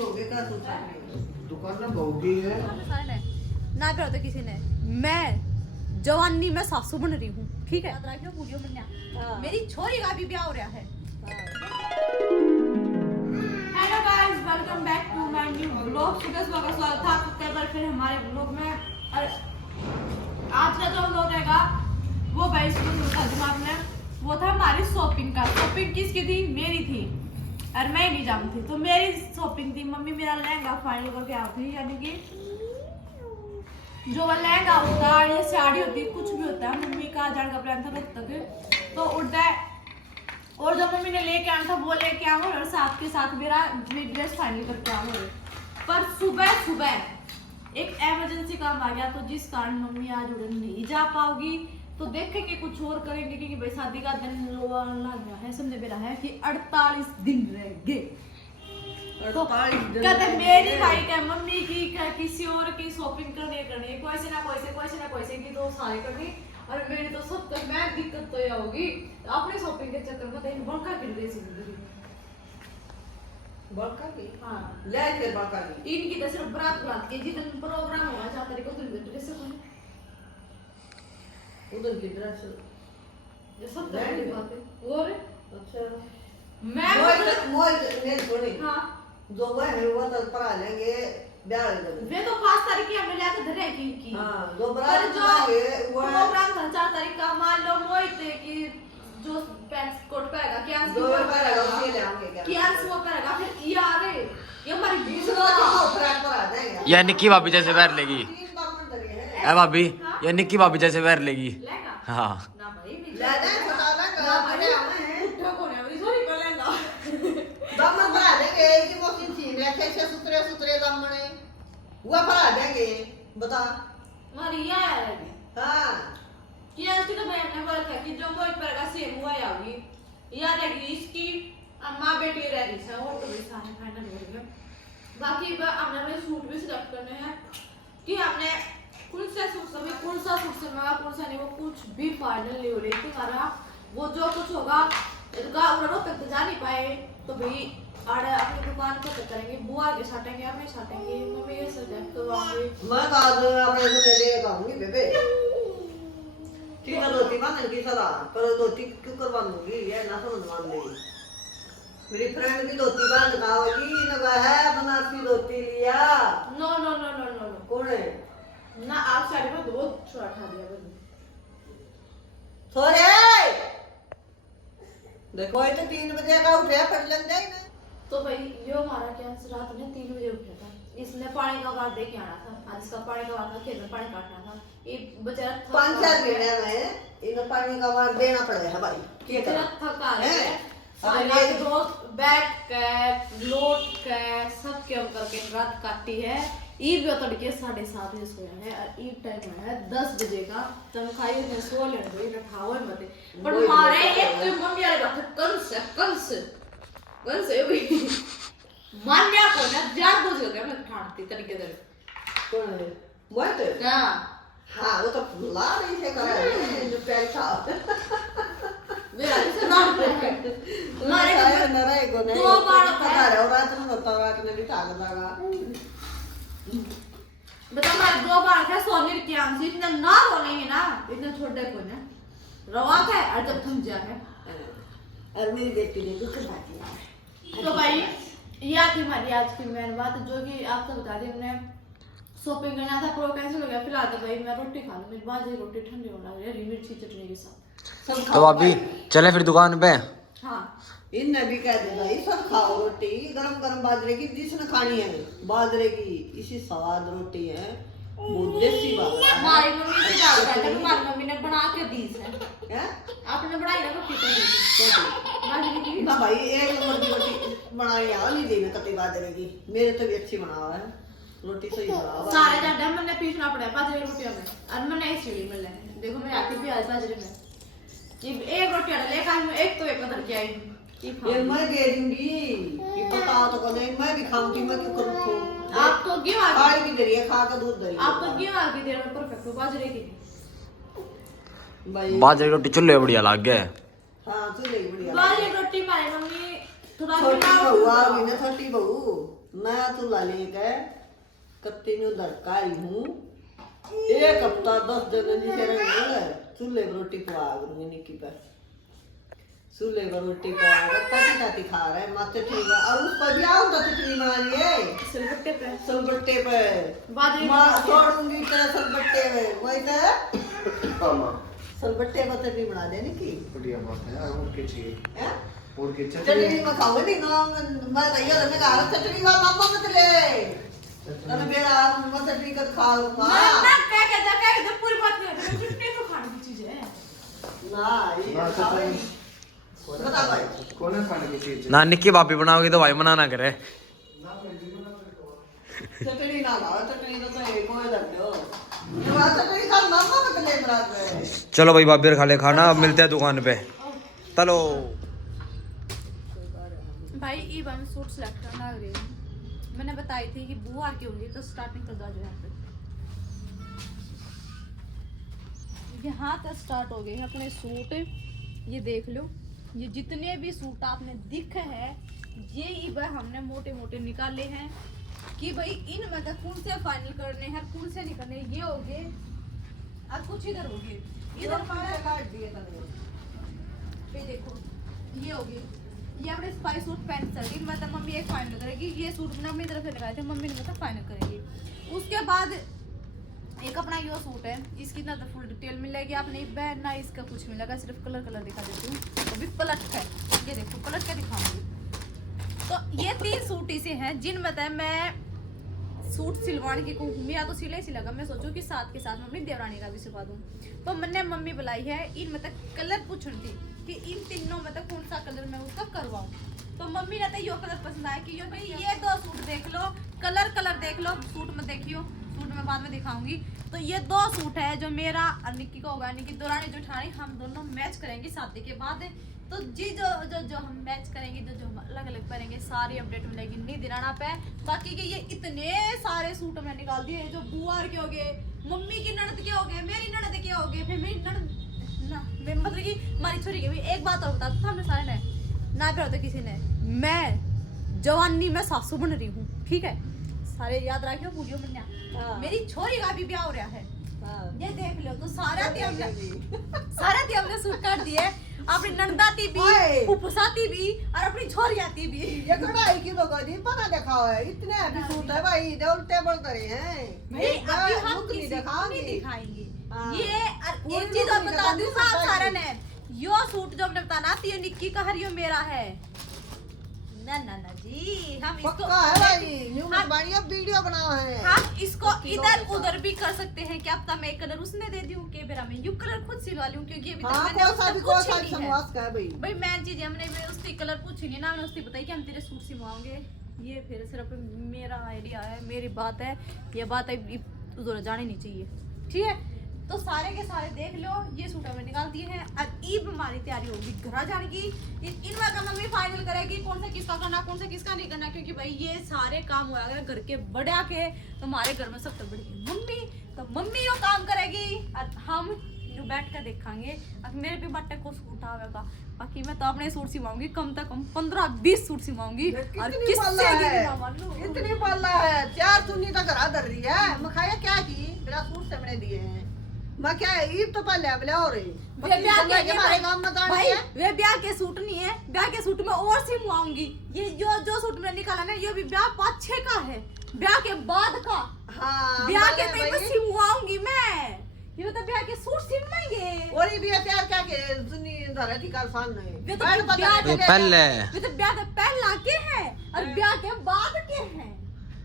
होगे क्या सोच रही हो? दुकान में भौगी है ना करो तो किसी ने मैं जवानी में सासू बन रही हूँ, ठीक है? वीडियो बनना मेरी छोरी का भी ब्याह हो रहा है। Hello guys, welcome back to my new blog. सुबह का स्वागत है आपका एक बार फिर हमारे ब्लॉग में। और आज का जो ब्लॉग रहेगा वो भाई दिमाग में वो था हमारी शॉपिंग का। शॉपिंग किसकी थी? मेरी थी और मैं नहीं जानती, तो मेरी शॉपिंग थी। मम्मी मेरा लहंगा फाइनल करके आई थी, यानी कि जो लहंगा होता है या साड़ी होती है, कुछ भी होता है, मम्मी का जान का प्लान था तब तक तो उड़ता है। और जब मम्मी ने लेके आना था वो लेके आओ और साथ के साथ मेरा ड्रेस फाइनल करके आओ। पर सुबह एक इमरजेंसी काम आ गया, तो जिस कारण मम्मी आज उड़न नहीं जा पाओगी। तो देखेंगे कुछ और करेंगे, क्योंकि भाई शादी का दिन लग है, समझे मेरा है कि 48 दिन रह गए। तो कहते मेरी भाई क्या मम्मी की क्या किसी और की शॉपिंग करनी कोई से ना कोई से की तो सारी करनी। और मेरी तो सब तक मैं दिक्कत तो यह होगी अपने शॉपिंग के चक्कर में तो बड़का गिर गई जिंदगी। बड़का की हाँ ले फिर बड़का की इनकी तो सिर्फ बरात के जितने प्रोग्राम हुआ 4 तारीख को तो ड्रेस उधर की ड्रेस ये सब बात है। और अच्छा मैं मेरे सुनी हाँ जो वो है वो तो पढ़ा लेंगे ब्याह वे तो 5 तारीख की हमने लिया था धरे की हां दो बरात जो वो प्रोग्राम था 4 तारीख का, मान लो मोहित की जो पैंट कोट पहनेगा क्या दो पहनेगा उसी ले आएंगे क्या वो पहनेगा। फिर ये आ रहे ये हमारी 20 को फ्रॉक पहना देंगे। ये निक्की भाभी जैसे पैर लेगी ए भाभी, ये निक्की भाभी जैसे पैर लेगी। लेगा हाँ ना भाई ले दे बता ना ना भाई है उठा कौन है सॉरी कर लेगा दमन पढ़ा देंगे कि वो किसी ने कैसे सुतरे दमने वो पढ़ा देंगे बता मारिया है हां कि आज तो मैं अपने बोला था कि जो मोहित पर का सेम हुआ आगी यार है इसकी अम्मा बेटी रह रही है और तो भी सारे फाइनल हो गए। बाकी हमने सूट भी सिलेक्ट करने हैं कि हमने कौन सा सूट से मैं कौन सा नहीं, वो कुछ भी फाइनल नहीं हो रही। तुम्हारा वो जो कुछ होगा इनका उन्होंने तक जा नहीं पाए तो भाई आड़े अपनी दुकान पर तक करेंगे, बुआ के साटेंगे, हमें साटेंगे, मम्मी ये सजेक्ट करवाएंगे। मैं आज अपने से ले आऊंगी बेबे ठीक है। रोटी मांगने की सलाह पर रोटी क्यों करवाऊंगी ये ना समझ मान लेगी। मेरी फ्रेंड की रोटी बांध खाओगी ना है बनाती रोटी लिया no no no no no no कौन है ना आप साइड में दो छोड़ा खा दिया बस। सोरे देखो ये तो 3 बजे का उठे पढ़ लेंगे ना। तो भाई ये हमारा क्या रात में 3 बजे उठा था, इसने पानी का वार दे के आना था, आज इसका पानी का वार था, खेत में पानी काटना था। ये बेचारा 5-4 महीने में इन पानी का वार देना पड़ेगा भाई क्या बेचारा करें थका है अगर सारा ये दोस्त बैठ के लोट के सब के करके रात काटी है। ईद भी तड़के 7:30 बजे सोया है और ईद टाइम है 10 बजे का। तुम खाई में सो ले दो ये ठावर मत पर मारे एक तो मम्मी वाले बात कल से भी मान्या को ना 4 बजे हो गया मैं ठाड़ती तरीके से कौन है मोहित हां हाँ वो तो ला रही है करे जो पैसा मेरा से नाम है मारे न रहेगा नहीं 2 बार पता है और रात में होता रात में भी ताक लगा बता मैं 2 बार क्या सोने की आंसी इतना ना रोने ना इतना छोटे को ना रवा है और जब थम जा है और मेरी बेटी ने कुछ बात नहीं। तो भाई ये थी हमारी आज की मेन बात, जो कि आपको बता दी हमने शॉपिंग करना था, प्रो कैंसिल हो गया। फिलहाल तो भाई मैं रोटी खा लूं, मेरी बाजी रोटी ठंडी होना है हरी मिर्ची चटनी के साथ। तो अभी चले फिर दुकान पे। हाँ इनने भी कह दिया भाई सब खाओ रोटी गरम बाजरे की जिसने खानी है बाजरे की इसी स्वाद रोटी है वो देसी बात है। हमारी मम्मी से क्या कहता है, हमारी मम्मी ने बना के दी है हैं आपने बनाई ना रोटी तो दी बाजरे की ना भाई एक नंबर की रोटी बनाई आ नहीं दी मैं कते बाजरे की मेरे तो भी अच्छी बना हुआ है रोटी सही बना हुआ सारे जाडा मैंने पीसना पड़ा बाजरे की रोटियों में और मैंने इसी लिए मिल रहे देखो मेरे आके भी आज बाजरे में एक रोटी आटा लेकर आई हूं, एक तो एक कदर के आई हूं। ये मैं दे दूंगी कि बताओ तो कौन मैं भी खाऊंगी मैं क्यों करूं तो आप तो क्यों आ खाई की दे खा का दूध दे आप तो क्यों आके देर में परफेक्ट हो बाजरे की भाई बाजरे की रोटी चूल्हे बढ़िया लग गए। हां चले बढ़िया बाजरे की रोटी हमारी मम्मी थोड़ा छोटी मिलाओ बहू आ गई ना छोटी बहू नया चूल्हा लेकर कत्ती में दरका आई हूँ। 1 हफ्ता 10 दिन जिसे रहेंगे चूल्हे पर रोटी पका करूंगी निक्की पर। चूल्हे पर रोटी पका खा रहे माँ चटनी और उस पर भी आऊंगा चटनी बना लिए सलबट्टे पे माँ छोड़ूंगी तेरे सलबट्टे में वही तो सलबट्टे को चटनी बना दे निक्की। बढ़िया बात है। और क्या चाहिए? हैं? और क्या चटनी चाहिए? में खाओगे नहीं ना मैं तैयार है मैं कहा चटनी का मामा मत ले तने मेरा मैं चटनी का खा लूंगा ना क्या इधर पूरी बात नहीं है चटनी तो खाने की चीज है ना ये ना खाओगे चटनी बता भाई कौन है खाने की चीज? ना निक्की भाभी बनाओगी तो भाई मना ना करे। चटनी ना लाओ चटनी तो एक हो रख दो ये चटनी का मामा मत ले मेरा पे। चलो भाई भाभी खा ले खाना, अब मिलते हैं दुकान पे। चलो भाई ये मैं सूट सेलेक्ट करना आ रही हूँ। मैंने बताई थी कि बुआ की होंगी तो स्टार्टिंग कर दो जो यहाँ पे। यहाँ तक स्टार्ट हो गए हैं अपने सूट। ये देख लो ये जितने भी सूट आपने दिखे हैं ये ही भाई हमने मोटे मोटे निकाले हैं कि भाई इन मतलब कौन से फाइनल करने हैं कौन से नहीं करने। ये हो गए और कुछ इधर हो गए इधर काट दिए तने पे देखो ये हो गई ये अपने स्पाई सूट पैंट सर्टी मतलब मम्मी एक फाइनल करेगी। ये सूट मैंने अपनी तरफ से लगाए थे मम्मी ने मतलब फाइनल करेगी। उसके बाद एक अपना ये सूट है इसकी ना फुल डिटेल मिलेगी आपने बहन ना इसका कुछ मिलेगा सिर्फ कलर दिखा देती हूँ। तो भी पलट है ये देखो पलट के दिखाऊंगी। तो ये 3 सूट इसे हैं जिन मतलब मैं सूट सिलवाने की कहूँ मेरा तो सिला ही सिलेगा। मैं सोचूं कि साथ के साथ मम्मी देवरानी का भी सिलवा दूँ। तो मैंने मम्मी बुलाई है इन मतलब कलर पूछनी थी कि इन तीनों मतलब कौन सा कलर मैं उसका करवाऊं। तो मम्मी ने तो ये कलर पसंद आया कि ये भाई ये 2 सूट देख लो कलर देख लो सूट में देखियो सूट में बाद में दिखाऊंगी। तो ये 2 सूट है जो मेरा और निक्की का होगा निक्की दौरानी जेठानी हम दोनों मैच करेंगे शादी के बाद। तो जी जो हम मैच करेंगे जो हम अलग अलग करेंगे सारी अपडेट मिलेगी नहीं दिलाना पे। बाकी के ये इतने सारे सूट हमने निकाल दिए जो बुआर के हो गए मम्मी की ननद के हो गए मेरी ननद के हो गए फिर मेरी ननद ना मतलब कि हमारी छोरी के भी। एक बात और बता था हमने सारे ने ना भी होता किसी ने मैं जवानी में सासू बन रही हूँ ठीक है। सारे याद रखियो पूरियो मन्या मेरी छोरी का भी ब्याह हो रहा है। ये देख लो तो सारा हमने सूट काट दिए अपनी नंदाती भी फुफसाती भी और अपनी छोरियाती भी। ये कढ़ाई की तो गदी पता देखा है इतने अभी सूट है भाई दे उल्टे बढ़ करे हैं नहीं अभी हम मुकली किसी को नहीं दिखाएंगे। हाँ। ये एक चीज और बता दूं आप सारा ने यो सूट जो हमने बताना तो ये निक्की का हरियो मेरा है ना जी हम इसको पक्का है भाई न्यू बढ़िया वीडियो बना है। हम इसको इधर उधर भी कर सकते हैं क्या पता मैं कलर उसने दे दूं के मेरा मैं यू कलर खुद सिलवा लूं क्योंकि अभी तक मैंने उससे पूछी नहीं है समवास का है भाई। भाई मैं चीज हमने उसकी कलर पूछी नहीं ना मैंने उससे बताई कि हम तेरे सूट सिलवाएंगे। ये फिर सिर्फ मेरा आइडिया है मेरी बात है ये बात उधर जानी नहीं चाहिए ठीक है। तो सारे के सारे देख लो ये सूट हमें निकाल दिए हैं और ईद हमारी तैयारी होगी घर जाने की। इनमें का मम्मी फाइनल करेगी कौन सा किसका करना कौन सा किसका नहीं करना क्योंकि भाई ये सारे काम हुआ अगर घर के बड़ा के तो हमारे घर में सबसे बड़ी मम्मी तो मम्मी वो काम करेगी और हम जो बैठ कर देखेंगे। अब मेरे भी बट्टे को सूट आवेगा बाकी मैं तो अपने सूट सिलवाऊंगी कम से कम 15-20 सूट सिलवाऊंगी और कितनी पाला है 4 चुन्नी तक घर धर रही है मैं खाया क्या की मेरा सूट से मैंने दिए हैं मैं क्या ईद तो पहले अब हो रही वे ब्याह के सूट नहीं है ब्याह के सूट में और सिलवाऊंगी। ये जो सूट मैंने निकाला ना ये भी ब्याह 5-6 का है ब्याह के बाद का। हाँ ब्याह के टाइम में सिलवाऊंगी मैं ये तो ब्याह के सूट सिलवाएंगे और ये भी तैयार क्या के सुनी धरे थी कर सान नहीं ये तो ब्याह ये पहले ये तो ब्याह के पहला के हैं और ब्याह के बाद के हैं।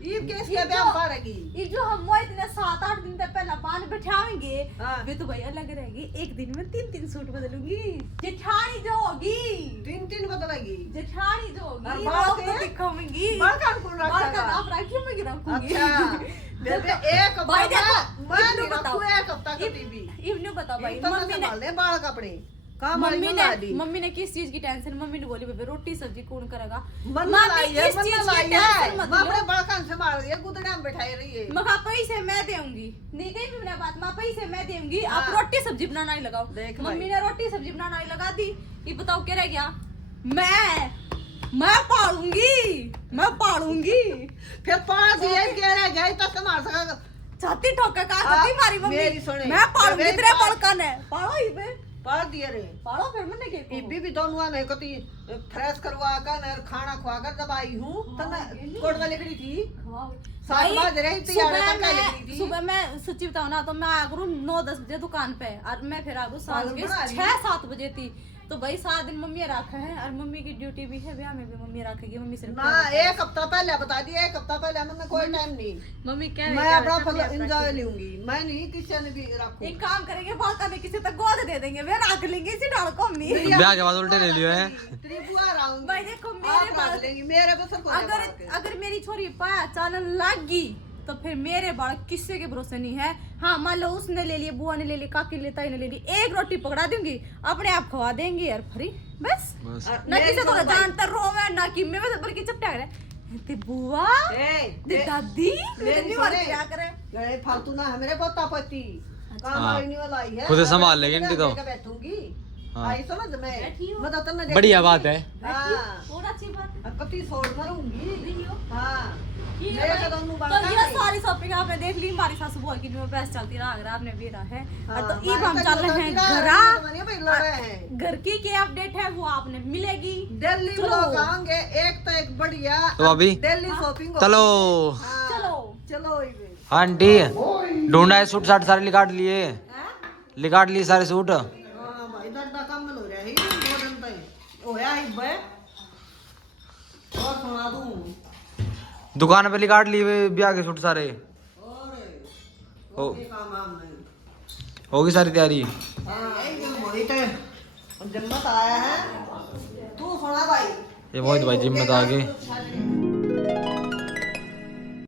ईद के इसके ब्याह पड़ेगी ये जो हम वो इतने 7-8 दिन तक पहला बांध बैठाएंगे हाँ। वे तो भाई अलग रहेगी। एक दिन में 3-3 सूट बदलूंगी। जेठानी जो होगी 3 बदलेगी जेठानी जो और होगी बाल वो के? तो दिखाऊंगी बड़का कौन बाल का रखेगा नाप रखियो मैं रखूंगी। अच्छा बेबे एक भाई देखो, मैं इब्नू नहीं बताओ। रखूं एक हफ्ता की टीवी इवने बताओ भाई तो मम्मी ने संभाल ले बाल कपड़े काम मम्मी ने किस चीज की टेंशन मम्मी ने बोली बेबे रोटी सब्जी कौन करेगा मन मम्मी लाई है इस मन चीज की लाई टेंशन है मत मैं लो। अपने बड़का से मार दिया गुदड़े में बैठाई रही है मखा पैसे मैं देऊंगी नहीं कहीं भी मैंने बात माँ पैसे मैं देऊंगी आप हाँ। रोटी सब्जी बनाना ही लगाओ। देख मम्मी भाई। ने रोटी सब्जी बनाना ही लगा दी। ये बताओ क्या रह गया मैं मैं पालूंगी फिर पाल दिए कह रहे गए तो संभाल सका छाती ठोकर कहा करती मारी मम्मी मेरी सुने। मैं पालूंगी मेरी तेरे पाल। बड़कन है पालो ही पे पाल दिए रे पालो फिर मैंने के इब्बी भी दोनों ने कती फ्रेश करवा कर न खाना खवा कर जब आई हूँ तो न कोड़वा लिखड़ी थी 7 बज रही थी यार तक लिखड़ी थी सुबह मैं सच्ची बताऊं ना तो मैं आ करूं 9-10 बजे दुकान पे और मैं फिर आ करूं सांझ के 6-7 बजे थी तो भाई 7 दिन मम्मी रखा है और मम्मी की ड्यूटी भी है ब्याह में भी मम्मी रखेगी मम्मी सिर्फ ना एक हफ्ता पहले बता दिया 1 हफ्ता पहले मैंने कोई टाइम नहीं मम्मी कह मैं अपना फल एंजॉय लूंगी मैं नहीं किसी ने भी रखूं एक काम करेंगे बालका में किसी तक गोद दे देंगे वे रख लेंगे इसी डाल को हमनी ब्याह के बाद उल्टे ले लियो है त्रिपुआ राउंड भाई देखो मेरे बाल लेंगी मेरे बसर को अगर मेरी छोरी पहचान लग गई तो फिर मेरे बाल किसी के भरोसे नहीं है हाँ मान लो उसने ले लिए बुआ ने ले ली काकी ले ताई ने ले ली एक रोटी पकड़ा दूंगी अपने आप खवा देंगे यार फ्री बस ना किसी को जानता रोवे ना कि मैं बस बल्कि चपटा करे ते बुआ ते दादी नहीं मार क्या करे गए फालतू ना है मेरे पोता पोती काम हाँ। करने वाला ही है खुद संभाल लेंगे इनकी तो बैठूंगी हाँ। आई समझ में मतलब तन्ने बढ़िया बात है हां और अच्छी बात कति छोड़ मरूंगी हां ये मेरे भाई, कदम नु तो बात ये सारी शॉपिंग आपने देख ली हमारी सासू बुआ की जो पैसे चलती रहा अगर आपने भी रहा है और तो ईब हम चल रहे हैं घर की क्या अपडेट है वो आपने मिलेगी दिल्ली ब्लॉग आएंगे एक तो एक बढ़िया तो अभी दिल्ली शॉपिंग चलो चलो चलो आंटी ढूंढा है सूट साट सारे लिकाट लिए लिकाट लिए सारे सूट हां भाई दर्दा कम हो रहा है ही मॉडर्न पे होया ही बे और सुना दूं दुकान पे लिकाट लिए ब्याह के सूट सारे और हो ये काम आम नहीं होगी सारी तैयारी हां यही जो मोहित जन्मत आया है तू सुना भाई ये मोहित भाई जिम में तो आ गए